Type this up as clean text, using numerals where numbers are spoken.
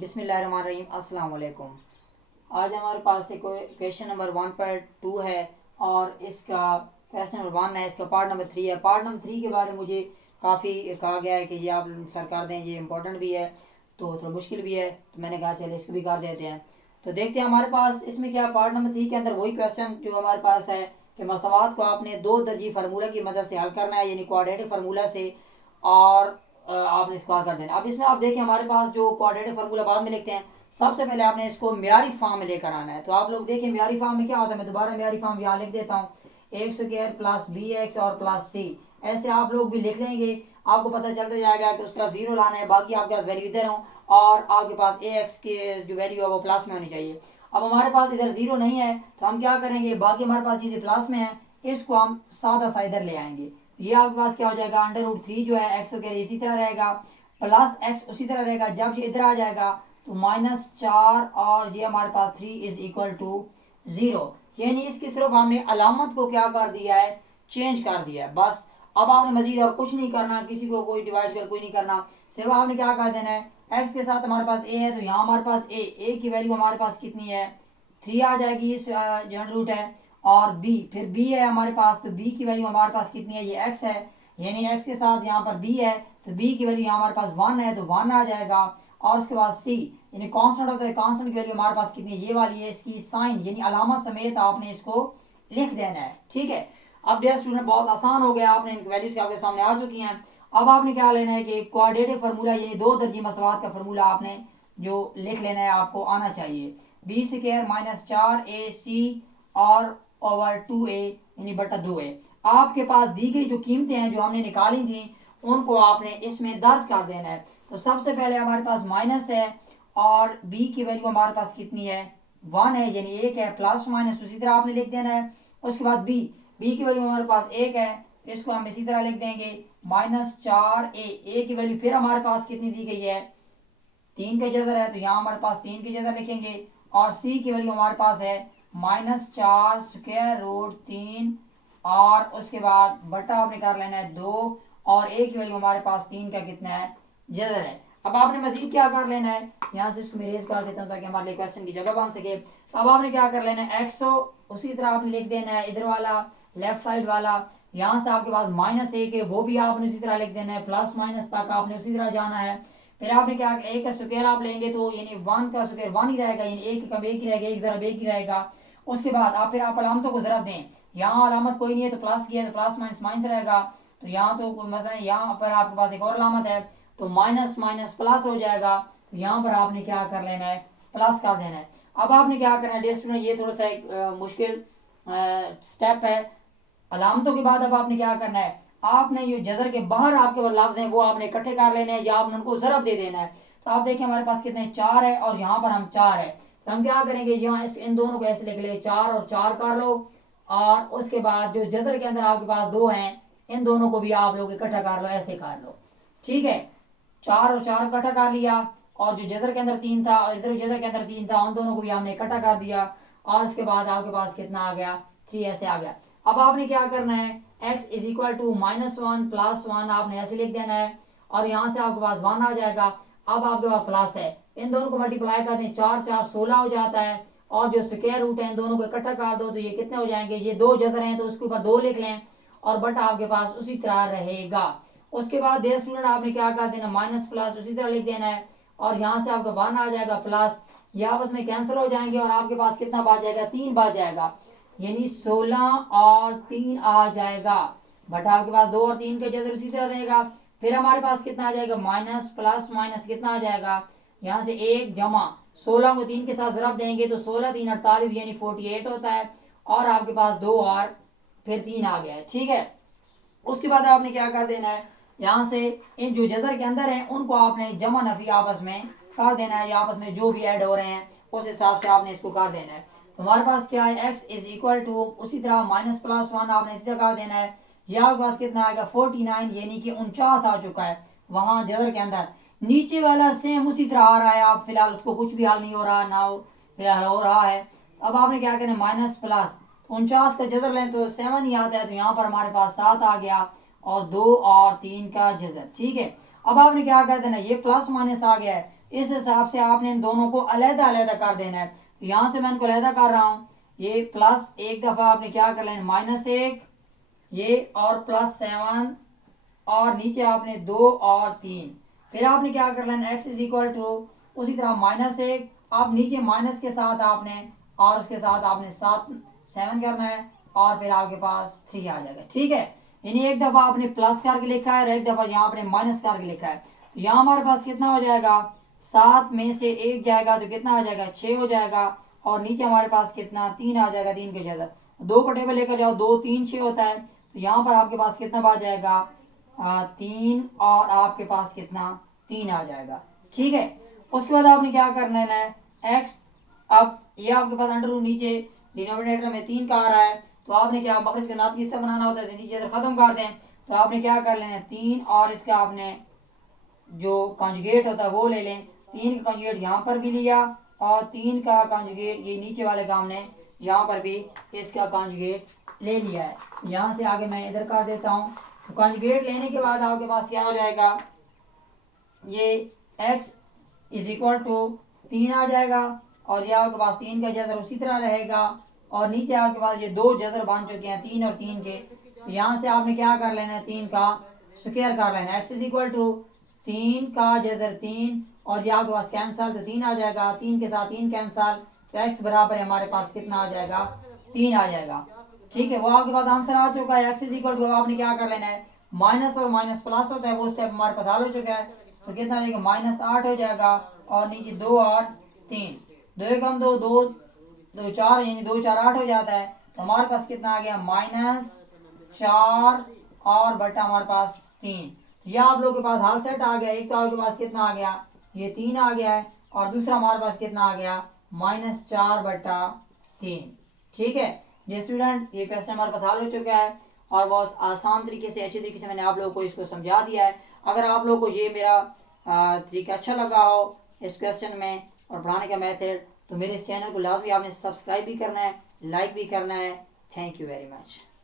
बिस्मिल्लाहिर्रहमानिर्रहीम, अस्सलाम वालेकुम। आज हमारे पास एक क्वेश्चन नंबर 1.2 है और इसका क्वेश्चन नंबर 1 है, इसका पार्ट नंबर 3 है। पार्ट नंबर 3 के बारे में मुझे काफ़ी कहा गया है कि ये आप सर कर दें, ये इंपॉर्टेंट भी है तो थोड़ा मुश्किल भी है, तो मैंने कहा चले इसको भी कर देते हैं। तो देखते हैं हमारे पास इसमें क्या पार्ट नंबर 3 के अंदर वही क्वेश्चन जो हमारे पास है कि मसवात को आपने दो दर्जी फार्मूला की मदद से हल करना है, यानी क्वाड्रेटिक फार्मूला से, और आपने स्क्वायर कर देना। अब इसमें आप देखें हमारे पास जो क्वाड्रेटिक फार्मूला बाद में लिखते हैं, सबसे पहले आपने इसको म्यारी फॉर्म में लेकर आना है। तो आप लोग देखें म्यारी फॉर्म में क्या होता है, मैं दोबारा म्यारी फॉर्म यहाँ लिख देता हूँ, ए स्क्वायर प्लस बी एक्स और प्लस सी। ऐसे आप लोग भी लिख लेंगे, आपको पता चलता जाएगा कि उस तरफ जीरो लाना है, बाकी आपके पास वैल्यू इधर हो और आपके पास ए एक्स की जो वैल्यू है वो प्लस में होनी चाहिए। अब हमारे पास इधर जीरो नहीं है तो हम क्या करेंगे, बाकी हमारे पास चीज़ें प्लस में है, इसको हम सादा सा इधर ले आएंगे। ये आपके पास क्या हो जाएगा, अंडर रूट 3 जो है एक्स वगैरह इसी तरह रहेगा, प्लस एक्स उसी तरह रहेगा। जब ये इधर आ जाएगा तो -4 और ये हमारे पास 3 इज इक्वल टू 0। यानी इसकी सिर्फ हमने अलामत को क्या कर दिया है, चेंज कर दिया है, बस। अब आपने मजीद और कुछ नहीं करना, किसी को कोई डिवाइड कर कोई नहीं करना, सिर्फ आपने क्या कर देना है, एक्स के साथ हमारे पास ए है तो यहाँ हमारे पास ए की वैल्यू हमारे पास कितनी है, 3 आ जाएगी, इस जो रूट है, और बी, फिर बी है हमारे पास, तो बी की वैल्यू हमारे पास कितनी है, ये एक्स है, यानी एक्स के साथ यहाँ पर बी है तो बी की वैल्यू यहाँ हमारे पास 1 है तो 1 आ जाएगा। और उसके बाद सी, यानी कांस्टेंट होता है, कांस्टेंट की वैल्यू हमारे पास कितनी है, ये वाली है, इसकी साइन यानी अलामत समेत आपने इसको लिख देना है, ठीक है। अब डियर स्टूडेंट बहुत आसान हो गया, आपने इनकी वैल्यूज आपके सामने आ चुकी हैं। अब आपने क्या लेना है कि क्वाड्रेटिक फार्मूला यानी दो दर्जी मसवात का फार्मूला आपने जो लिख लेना है, आपको आना चाहिए। बी स्क्वायर -4ac और ओवर 2a यानी बटा 2a। आपके पास दी गई जो कीमतें हैं जो हमने निकाली थी उनको आपने इसमें दर्ज कर देना है। तो सबसे पहले हमारे पास माइनस है और b की वैल्यू हमारे पास कितनी है, 1 है, यानी 1 है, प्लस माइनस उसी तरह आपने लिख देना है। उसके बाद b की वैल्यू हमारे पास 1 है, इसको हम इसी तरह लिख देंगे, -4a की वैल्यू फिर हमारे पास कितनी दी गई है, 3 के जदर है तो यहाँ हमारे पास 3 के जदर लिखेंगे। और c की वैल्यू हमारे पास है -4 स्क्वायर रूट 3 और उसके बाद बटा आपने कर लेना है 2 और a की वैल्यू हमारे पास 3 का कितना है, जदर है। अब आपने मजीद क्या कर लेना है, यहाँ से इसको मैं रेज कर देता हूँ ताकि हमारे लिए क्वेश्चन की जगह बन सके। तो अब आपने क्या कर लेना है, एक्सो उसी तरह आपने लिख देना है, इधर वाला लेफ्ट साइड वाला, यहाँ से आपके पास -1 है वो भी आपने उसी तरह लिख देना है, प्लस माइनस तक आपने उसी तरह जाना है। फिर आपने क्या, एक का स्क्वायर आप लेंगे तो यानी 1 का स्क्वायर 1 ही रहेगा, यानी एक कम एक ही रहेगा, एक ज़रब एक ही रहेगा। उसके बाद आप फिर आप अलामतों को ज़रब दें, यहाँ अलामत कोई नहीं है तो प्लस किया तो प्लस माइनस माइनस रहेगा, तो यहाँ तो मसलन यहाँ पर आपके पास एक और अलामत है तो माइनस माइनस प्लस हो जाएगा, तो यहाँ पर आपने क्या कर लेना है, प्लस कर देना है। अब आपने क्या करना है डियर स्टूडेंट, ये थोड़ा सा एक मुश्किल स्टेप है। अलामतों के बाद अब आपने क्या करना है, आपने ये जदर के बाहर आपके वो लफ्ज हैं वो आपने इकट्ठे कर लेने हैं या आपने उनको ज़रब दे देना है। तो आप देखें हमारे पास कितने 4 है और यहाँ पर हम 4 है, तो हम क्या करेंगे, यहाँ इन दोनों को ऐसे लिख ले, 4 और 4 कर लो, और उसके बाद जो जदर के अंदर आपके पास 2 हैं इन दोनों को भी आप लोग इकट्ठा कर लो, ऐसे कर लो, ठीक है। 4 और 4 इकट्ठा कर लिया, और जो जदर के अंदर 3 था और इधर जदर के अंदर 3 था उन दोनों को भी हमने इकट्ठा कर दिया, और उसके बाद आपके पास कितना आ गया, 3 ऐसे आ गया। अब आपने क्या करना है, x is equal to -1 plus 1 आपने ऐसे लिख देना है, और यहाँ से आपके पास 1 आ जाएगा। अब आपके पास प्लस है, इन दोनों को मल्टीप्लाई कर दें, 4 4 16 हो जाता है, और जो स्क्वायर रूट है इन दोनों को इकट्ठा कर दो तो ये कितने हो जाएंगे, ये 2 जदर हैं तो उसके ऊपर 2 लिख लें, और बटा आपके पास उसी तरह रहेगा। उसके बाद डियर स्टूडेंट आपने क्या कर देना, माइनस प्लस उसी तरह लिख देना है, और यहाँ से आपका 1 आ जाएगा प्लस, ये आपस में कैंसिल हो जाएंगे और आपके पास कितना बच जाएगा, 3 बच जाएगा, यानी 16 और 3 आ जाएगा, बट आपके पास 2 और 3 के जगह उसी तरह रहेगा। फिर हमारे पास कितना आ जाएगा, माइनस प्लस माइनस कितना आ जाएगा, यहाँ से 1 जमा 16 को 3 के साथ ज़रब देंगे तो 16 3 48 यानी 48 होता है, और आपके पास 2 और फिर 3 आ गया है, ठीक है। उसके बाद आपने क्या कर देना है, यहाँ से इन जो जजर के अंदर हैं उनको आपने जमा नफी आपस में कर देना है, या आपस में जो भी ऐड हो रहे हैं उस हिसाब से आपने इसको कर देना है। तो हमारे पास क्या है, x इज इक्वल टू उसी तरह -+1 आपने इसी तरह कर देना है, यह आपके पास कितना आएगा 49 यानी कि 49 आ चुका है वहाँ जदर के अंदर। नीचे वाला सेम उसी तरह आ रहा है, आप फिलहाल उसको कुछ भी हल नहीं हो रहा ना, फिलहाल हो रहा है। अब आपने क्या करना है, माइनस प्लस 49 का जदर लें तो 7 ही आता है, तो यहाँ पर हमारे पास 7 आ गया, और 2 और 3 का जजर, ठीक है। अब आपने क्या कर देना, ये प्लस माइनस आ गया है इस हिसाब से आपने इन दोनों को अलहदा अलहदा कर देना है। तो यहाँ से मैं इनको अलहदा कर रहा हूँ। ये प्लस एक दफ़ा आपने क्या कर लेना, -1 ये, और +7 और नीचे आपने 2 और 3। फिर आपने क्या कर लेना, x इज इक्वल टू उसी तरह -1, आप नीचे माइनस के साथ आपने और उसके साथ आपने 7 करना है और फिर आपके पास 3 आ जाएगा। ठीक है, यानी एक दफ़ा आपने प्लस करके लिखा है और एक दफ़ा यहाँ आपने माइनस करके लिखा है। तो यहाँ हमारे पास कितना हो जाएगा, 7 में से 1 जाएगा तो कितना आ जाएगा, 6 हो जाएगा। और नीचे हमारे पास कितना, 3 आ जाएगा। 3 के जगह 2 को टेबल लेकर जाओ, 2 3 6 होता है। तो यहाँ पर आपके पास कितना आ जाएगा, 3 और आपके पास कितना, 3 आ जाएगा। ठीक है, उसके बाद आपने क्या करना है, एक्स, अब ये आपके पास अंडर रूट नीचे डिनोमिनेटर में 3 का आ रहा है, तो आपने क्या मखरज के नात किससे बनाना होता है, नीचे अगर ख़त्म कर दें तो आपने क्या कर लेना है, 3 और इसका आपने जो कॉन्जुगेट होता है वो ले लें। 3 का कॉन्जुगेट यहाँ पर भी लिया और 3 का कॉन्जुगेट ये नीचे वाले का हमने यहाँ पर भी इसका कॉन्जुगेट ले लिया है। यहाँ से आगे मैं इधर कर देता हूँ। तो कॉन्जुगेट लेने के बाद आपके पास क्या हो जाएगा, ये x इज इक्वल टू 3 आ जाएगा और ये आपके पास 3 का जज़र उसी तरह रहेगा और नीचे आपके पास ये 2 जज़र बन चुके हैं 3 और 3 के। तो यहाँ से आपने क्या कर लेना है, 3 का स्क्वायर कर लेना है। x इज इक्वल टू 3 का जज़र 3 और ये आपके पास कैंसल, तो 3 आ जाएगा, 3 के साथ 3 कैंसल, तो x बराबर है हमारे पास कितना आ जाएगा, 3 आ जाएगा। ठीक है, वो आपके पास आंसर आ चुका है। x इज इक्वल टू आपने क्या कर लेना है, माइनस और माइनस प्लस होता है वो स्टेप हमारे पास हल हो चुका है। तो कितना हो जाएगा, -8 हो जाएगा और नीचे 2 और 3, 2 एकम 2, 2 2 4 यानी 2 4 8 हो जाता है। तो हमारे पास कितना आ गया, -4 और बटा हमारे पास 3। यह आप लोगों के पास हाल सेट आ गया। एक तो आपके पास कितना आ गया, ये 3 आ गया है और दूसरा हमारे पास कितना आ गया, -4 बटा 3। ठीक है ये स्टूडेंट, ये क्वेश्चन हमारे पास हल हो चुका है और बहुत आसान तरीके से, अच्छी तरीके से मैंने आप लोगों को इसको समझा दिया है। अगर आप लोगों को ये मेरा तरीका अच्छा लगा हो इस क्वेश्चन में और पढ़ाने का मेथड, तो मेरे इस चैनल को लाजमी आपने सब्सक्राइब भी करना है, लाइक भी करना है। Thank you very much.